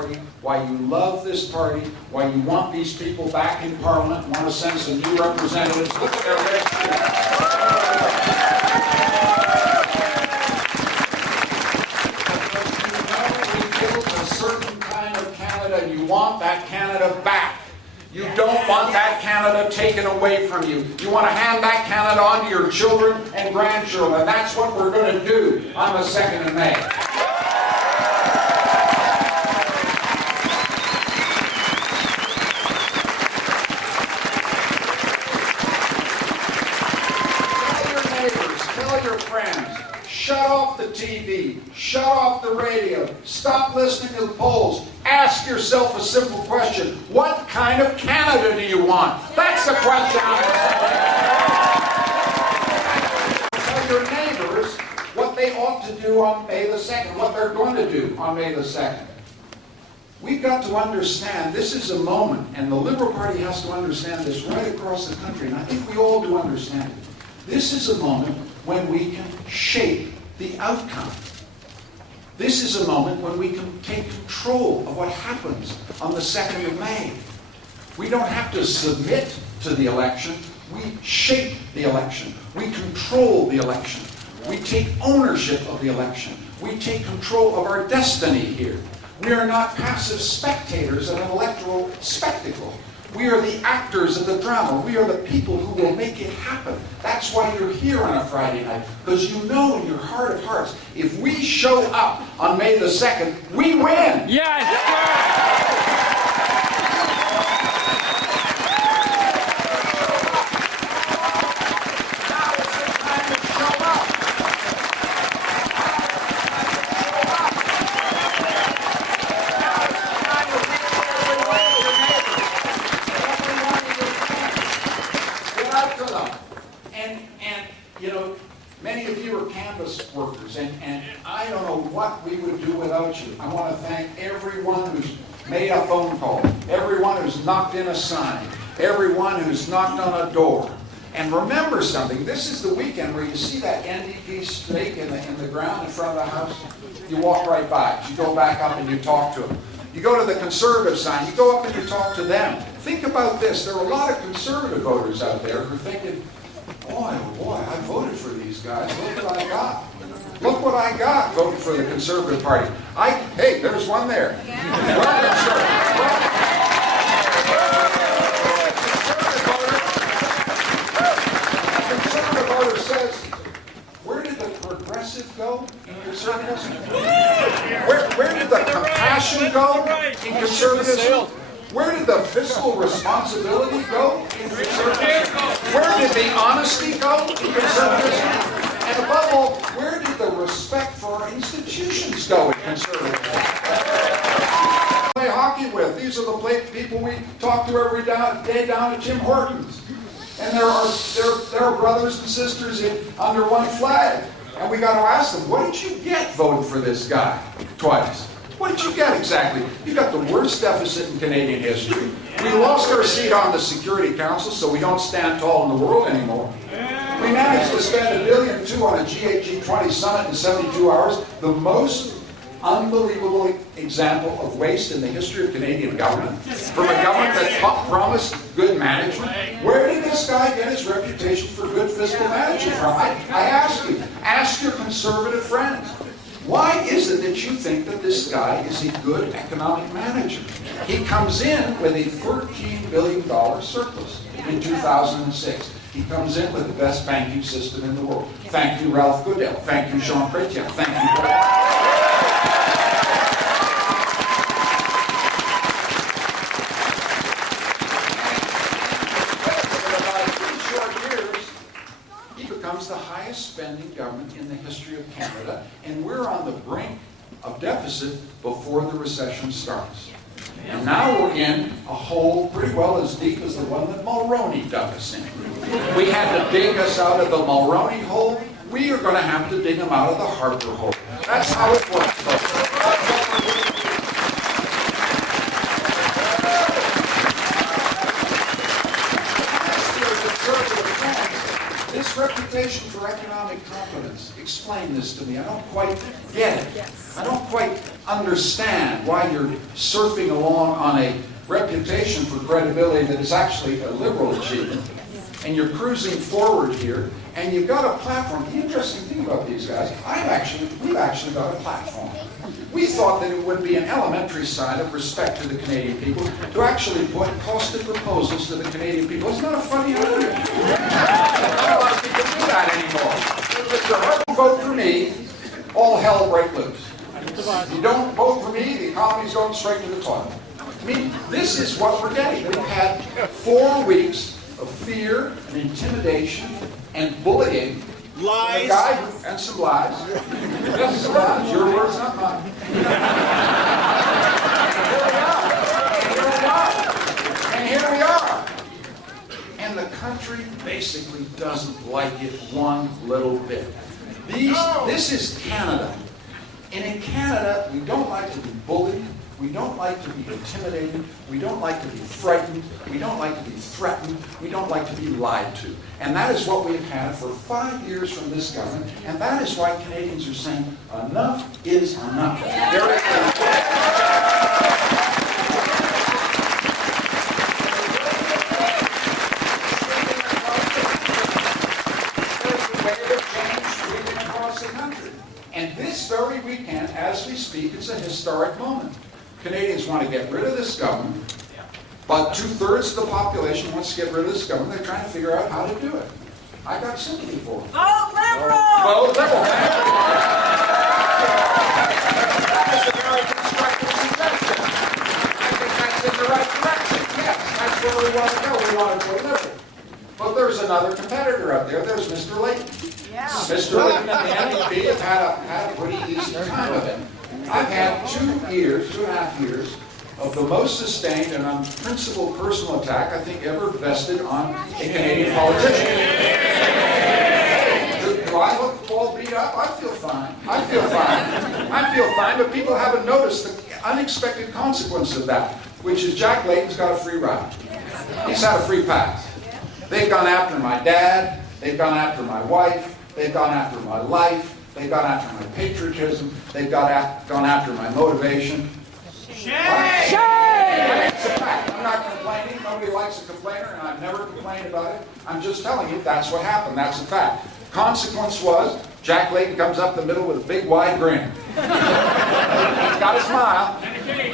Party, why you love this party, why you want these people back in Parliament, want to send some new representatives. Look at their red shirts. You know we built a certain kind of Canada, and you want that Canada back. You don't want that Canada taken away from you. You want to hand that Canada on to your children and grandchildren. That's what we're going to do on the 2nd of May. Tell your neighbors, tell your friends, shut off the TV, shut off the radio, stop listening to the polls. Ask yourself a simple question. What kind of Canada do you want? That's the question I'm asking. Tell your neighbors what they ought to do on May the 2nd, what they're going to do on May the 2nd. We've got to understand this is a moment, and the Liberal Party has to understand this right across the country, and I think we all do understand it. This is a moment when we can shape the outcome. This is a moment when we can take control of what happens on the 2nd of May. We don't have to submit to the election. We shape the election. We control the election. We take ownership of the election. We take control of our destiny here. We are not passive spectators of an electoral spectacle. We are the actors of the drama. We are the people who will make it happen. That's why you're here on a Friday night, because you know in your heart of hearts, if we show up on May the 2nd, we win! Yes! Now it's the time to show up! Many of you are canvas workers, and I don't know what we would do without you. I want to thank everyone who's made a phone call, everyone who's knocked in a sign, everyone who's knocked on a door. And remember something, this is the weekend where you see that NDP stake in the ground in front of the house. You walk right by it. You go back up and you talk to them. You go to the Conservative sign, you go up and you talk to them. Think about this. There are a lot of Conservative voters out there who are thinking, boy, oh boy, I voted for these guys. Look what I got. Look what I got voting for the Conservative Party. Hey, there's one there. Well, Conservative voter says, where did the progressive go in conservatism? Where did the compassion go in conservatism? Where did the fiscal responsibility go in conservatism? Where did the honesty go in conservatism? And above all, where did the respect for our institutions go in conservatism? Play hockey with. These are the people we talk to every day down at Tim Hortons. And there are brothers and sisters under one flag. And we got to ask them, what did you get voting for this guy twice? What did you get exactly? You got the worst deficit in Canadian history. We lost our seat on the Security Council, so we don't stand tall in the world anymore. We managed to spend $1.2 billion on a GHG20 summit in 72 hours, the most unbelievable example of waste in the history of Canadian government. From a government that promised good management. Where did this guy get his reputation for good fiscal management from? I ask you, ask your Conservative friends. Why is it that you think that this guy is a good economic manager? He comes in with a $13 billion surplus in 2006. He comes in with the best banking system in the world. Thank you, Ralph Goodale. Thank you, Jean Chrétien. Thank you. The highest spending government in the history of Canada, and we're on the brink of deficit before the recession starts. And now we're in a hole pretty well as deep as the one that Mulroney dug us in. We had to dig us out of the Mulroney hole. We are going to have to dig them out of the Harper hole. That's how it works, folks. This reputation reputation for economic competence. Explain this to me. I don't quite get it. I don't quite understand why you're surfing along on a reputation for credibility that is actually a liberal achievement. And you're cruising forward here, and you've got a platform. The interesting thing about these guys, we've actually got a platform. We thought that it would be an elementary sign of respect to the Canadian people to actually put costed proposals to the Canadian people. It's not a funny idea. Not a lot of people do that anymore. If you vote for me, all hell break loose. If you don't vote for me, the economy's going straight to the toilet. I mean, this is what we're getting. We've had 4 weeks of fear and intimidation and bullying. Lies. And some lies. Yes, some lies. Your words, not mine. And here we are. And the country basically doesn't like it one little bit. This is Canada. And in Canada, we don't like to be bullied. We don't like to be intimidated. We don't like to be frightened. We don't like to be threatened. We don't like to be lied to. And that is what we've had for 5 years from this government. And that is why Canadians are saying, enough is enough. There is a wave of change sweeping across the country. And this very weekend, as we speak, it's a historic moment. Canadians want to get rid of this government, but 2/3 of the population wants to get rid of this government. They're trying to figure out how to do it. I got sympathy for them. Vote Liberal! Vote Liberal. That's a very constructive suggestion. I think that's in the right direction. Yes, that's where we want to go. We want to go Liberal. But there's another competitor up there. There's Mr. Layton. Yeah. Mr. Layton and the NDP have had a pretty easy time of it. I've had 2.5 years of the most sustained and unprincipled personal attack I think ever vested on a Canadian politician. Do I look all beat up? I feel fine. I feel fine, but people haven't noticed the unexpected consequence of that, which is Jack Layton's got a free ride. He's had a free pass. They've gone after my dad. They've gone after my wife. They've gone after my life. They've gone after my patriotism. They've gone after my motivation. Shame! It's a fact. I'm not complaining. Nobody likes a complainer, and I've never complained about it. I'm just telling you that's what happened. That's a fact. Consequence was Jack Layton comes up the middle with a big wide grin. He's got a smile.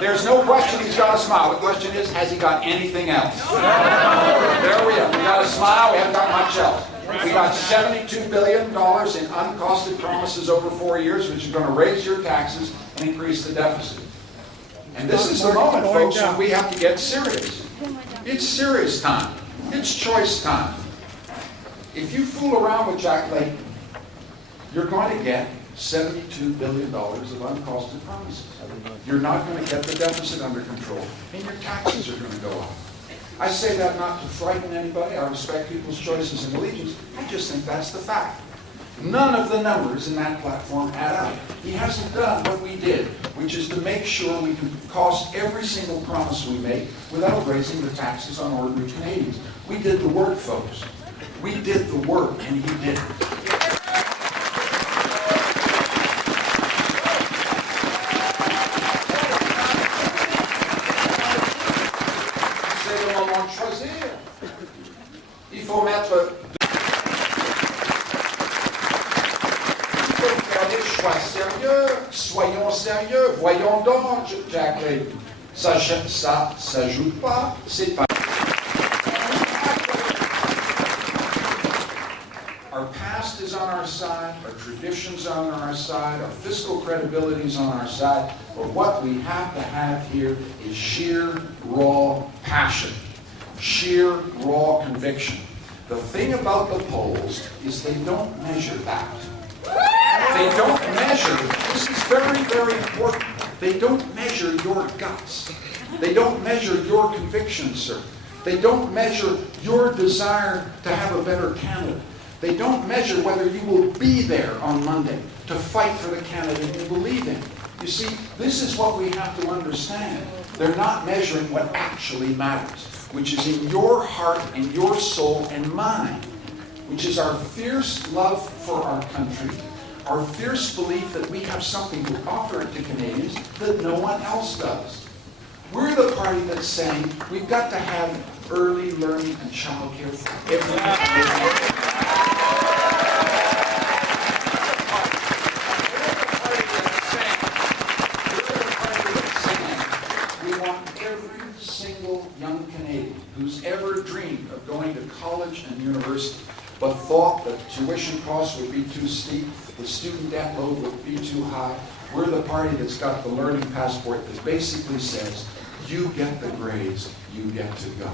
There's no question he's got a smile. The question is, has he got anything else? There we are. We got a smile. We haven't got much else. We got $72 billion in uncosted promises over 4 years, which is going to raise your taxes and increase the deficit. And this is the moment, folks, when we have to get serious. It's serious time. It's choice time. If you fool around with Jack Layton, you're going to get $72 billion of uncosted promises. You're not going to get the deficit under control, and your taxes are going to go up. I say that not to frighten anybody. I respect people's choices and allegiance. I just think that's the fact. None of the numbers in that platform add up. He hasn't done what we did, which is to make sure we can cost every single promise we make without raising the taxes on ordinary Canadians. We did the work, folks. We did the work, and he did it. Choisir. Il faut faire des choix sérieux. Soyons sérieux. Voyons donc, Jack Layton. Ça s'ajoute pas. C'est pas. Our past is on our side. Our traditions are on our side. Our fiscal credibility is on our side. But what we have to have here is sheer, raw passion. Sheer, raw conviction. The thing about the polls is they don't measure that. They don't measure, this is very, very important, they don't measure your guts. They don't measure your convictions, sir. They don't measure your desire to have a better candidate. They don't measure whether you will be there on Monday to fight for the candidate you believe in. You see, this is what we have to understand. They're not measuring what actually matters, which is in your heart and your soul and mind. which is our fierce love for our country, our fierce belief that we have something to offer to Canadians that no one else does. We're the party that's saying we've got to have early learning and childcare for every Canadian. Young Canadian who's ever dreamed of going to college and university, but thought that tuition costs would be too steep, the student debt load would be too high. We're the party that's got the learning passport that basically says, you get the grades, you get to go.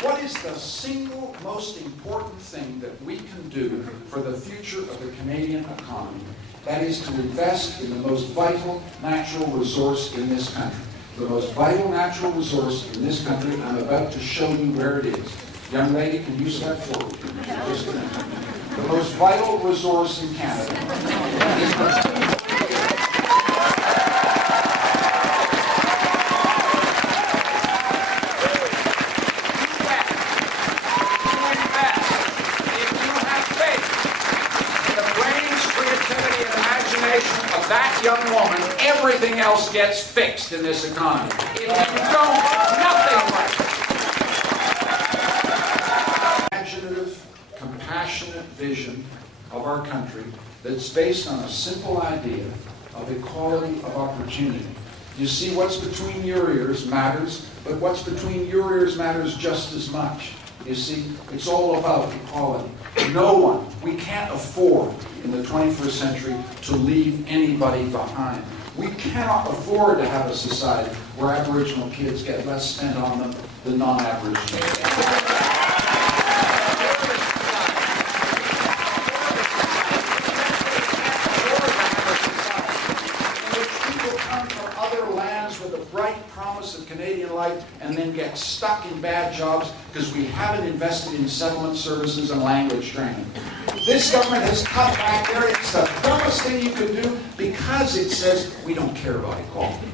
What is the single most important thing that we can do for the future of the Canadian economy? That is to invest in the most vital natural resource in this country. The most vital natural resource in this country, I'm about to show you where it is. Young lady, can you step forward? Just a minute. The most vital resource in Canada. Of that young woman, everything else gets fixed in this economy. If you don't, nothing like it. Imaginative, compassionate vision of our country that's based on a simple idea of equality of opportunity. You see, what's between your ears matters, but what's between your ears matters just as much. You see, it's all about equality. No one, we can't afford in the 21st century to leave anybody behind. We cannot afford to have a society where Aboriginal kids get less spent on them than non-Aboriginal kids. Bright promise of Canadian life and then get stuck in bad jobs because we haven't invested in settlement services and language training. This government has cut back there. It's the dumbest thing you could do because it says we don't care about equality.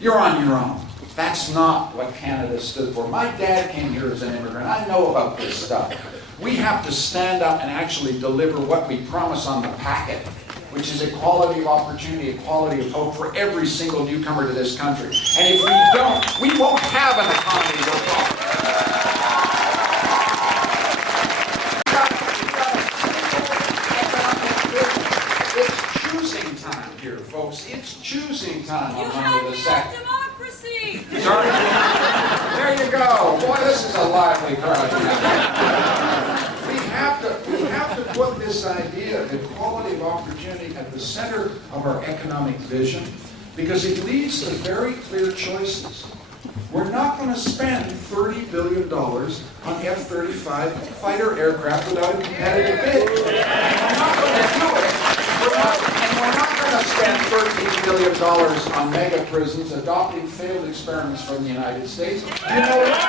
You're on your own. That's not what Canada stood for. My dad came here as an immigrant. I know about this stuff. We have to stand up and actually deliver what we promise on the packet, which is equality of opportunity, equality of hope for every single newcomer to this country. And if we don't, we won't have an economy to offer. It's choosing time here, folks. It's choosing time on Monday the 2nd. Democracy! Sorry? There you go. Boy, this is a lively crowd. We have to put this idea of equality of opportunity at the center of our economic vision because it leads to very clear choices. We're not going to spend $30 billion on F-35 fighter aircraft without a competitive bid. We're not going to do it. And we're not going to spend $13 billion on mega prisons adopting failed experiments from the United States. You know what?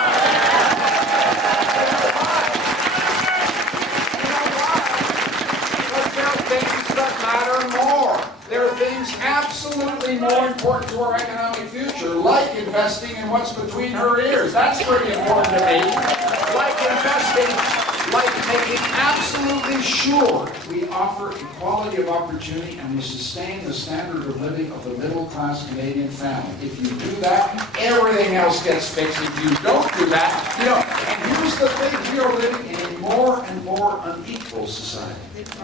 Matter more. There are things absolutely more important to our economic future, like investing in what's between her ears. That's pretty important to me. Like investing, like making absolutely sure we offer equality of opportunity and we sustain the standard of living of the middle-class Canadian family. If you do that, everything else gets fixed. If you don't do that, and here's the thing, we are living in a more and more unequal society.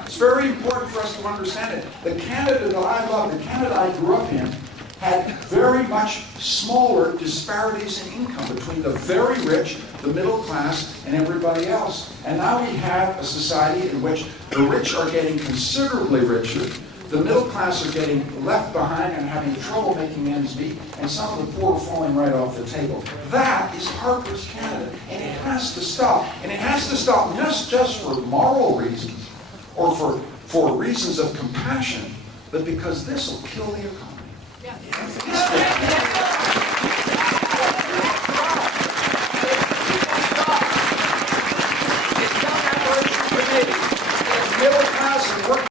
It's very important for us to understand it. The Canada that I love, the Canada I grew up in, had very much smaller disparities in income between the very rich, the middle class, and everybody else. And now we have a society in which the rich are getting considerably richer, the middle class are getting left behind and having trouble making ends meet, and some of the poor are falling right off the table. That is Harper's Canada, and it has to stop. And it has to stop not just for moral reasons or for reasons of compassion, but because this will kill the economy. Yeah.